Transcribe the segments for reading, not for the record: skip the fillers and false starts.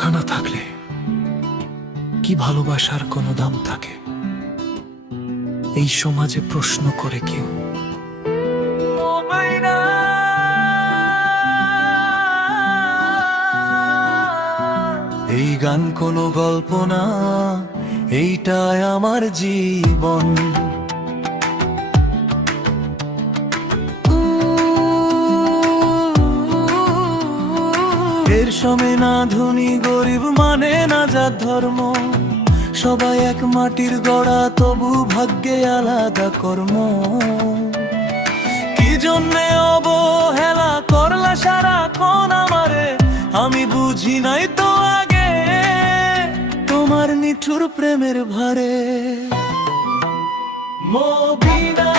টাকা না থাকলে কি ভালোবাসার কোনো দাম থাকে? এই সমাজে প্রশ্ন করে কেউ। এই গান কোনো গল্প না, এইটাই আমার জীবন। এর সময় না ধনী গরিব মানে না যার ধর্ম, সবাই এক মাটির গড়া, তবু ভাগ্যে আলাদা কর্ম। কি জন্যে অবহেলা করলা সারাক্ষণ আমারে, আমি বুঝি নাই তো আগে তোমার নিঠুর প্রেমের ভারে। মবিনা,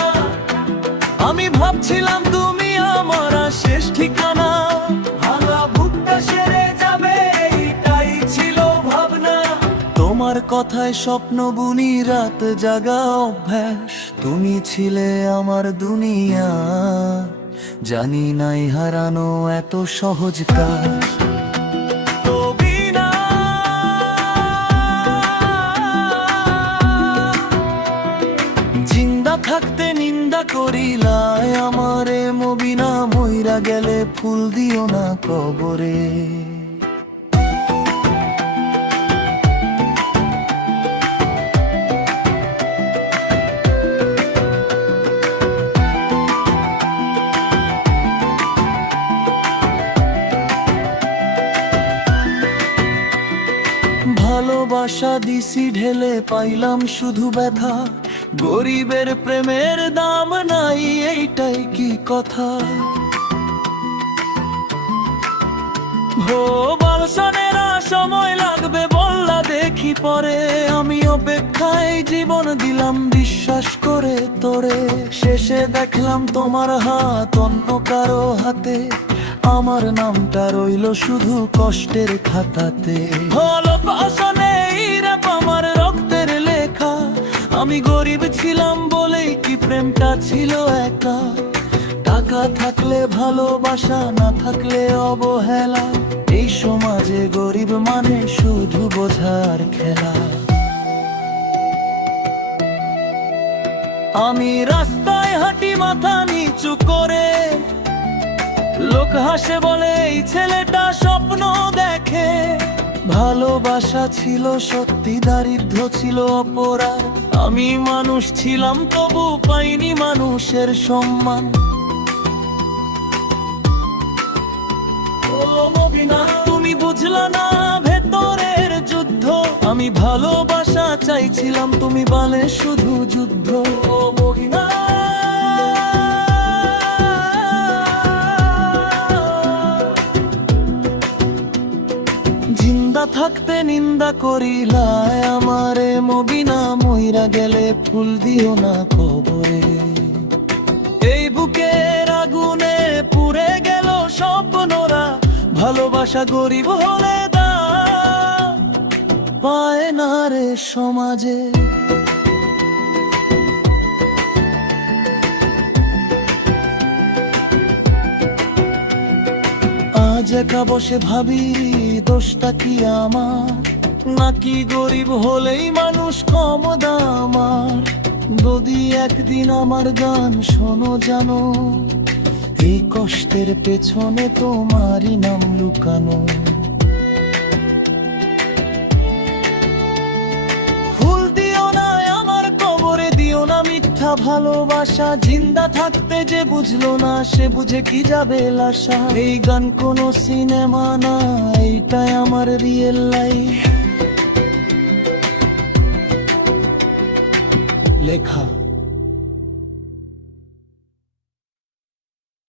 আমি ভাবছিলাম তুমি আমার শেষ ঠিকানা, ভাঙা বুকটা সেরে যাবে এইটাই ছিল ভাবনা। তোমার কথায় স্বপ্ন বুনি, রাত জাগা অভ্যাস, তুমি ছিলে আমার দুনিয়া, জানি নাই হারানো এত সহজ কাজ। জিন্দা থাকতে নিন্দা করিলাই আমারে, মবিনা মইরা গেলে ফুল দিও না কবরে। ভালোবাসা দিছি ঢেলে, পাইলাম শুধু ব্যথা, গরিবের প্রেমের দাম নাই, এইটাই কি কথা? ভালোবাসানেরা সময় লাগবে বললা দেখি পরে, আমি অপেক্ষায় জীবন দিলাম বিশ্বাস করে তোরে। শেষে দেখলাম তোমার হাত অন্য কারো হাতে, আমার নামটা রইল শুধু কষ্টের খাতাতে। ভালোবাসা নেই রেপ আমার রক্তের লেখা, আমি গরিব ছিলাম বলেই কি প্রেমটা ছিল একা। টাকা থাকলে ভালোবাসা, না থাকলে অবহেলা, এই সমাজে গরিব মানে শুধু বোঝার খেলা। আমি রাস্তায় হাঁটি মাথা নিচু করে, লোক হাসে বলে এই ছেলেটা স্বপ্ন দেখে। ভালোবাসা ছিল সত্যি, দারিদ্র ছিল অপরাধ, আমি মানুষ ছিলাম তবু পাইনি মানুষের সম্মান। তুমি বুঝলা না ভেতরের যুদ্ধ, আমি ভালোবাসা চাইছিলাম, তুমি বলে শুধু যুদ্ধ। ও মহিনা, জিন্দা থাকতে নিন্দা করিলাই আমারে, মবিনা মইরা গেলে ফুল দিও না কবরে। এই বুকের আগুনে পুড়ে গেল স্বপ্নরা, ভালোবাসা গরিব হলে দাম পায় না রে সমাজে। আজ একা বসে ভাবি দোষটা কি আমার, নাকি গরিব হলেই মানুষ কম দামার। যদি একদিন আমার গান শোনো জানো, এই কষ্টের পেছনে তোমারই নাম লুকানো। ফুল দিও না আমার কবরে, দিও না মিথ্যা ভালোবাসা, জিন্দা থাকতে যে বুঝলো না সে বুঝে কি যাবে লাশা। এই গান কোনো সিনেমা না, এইটাই আমার রিয়েল লাইফ লেখা।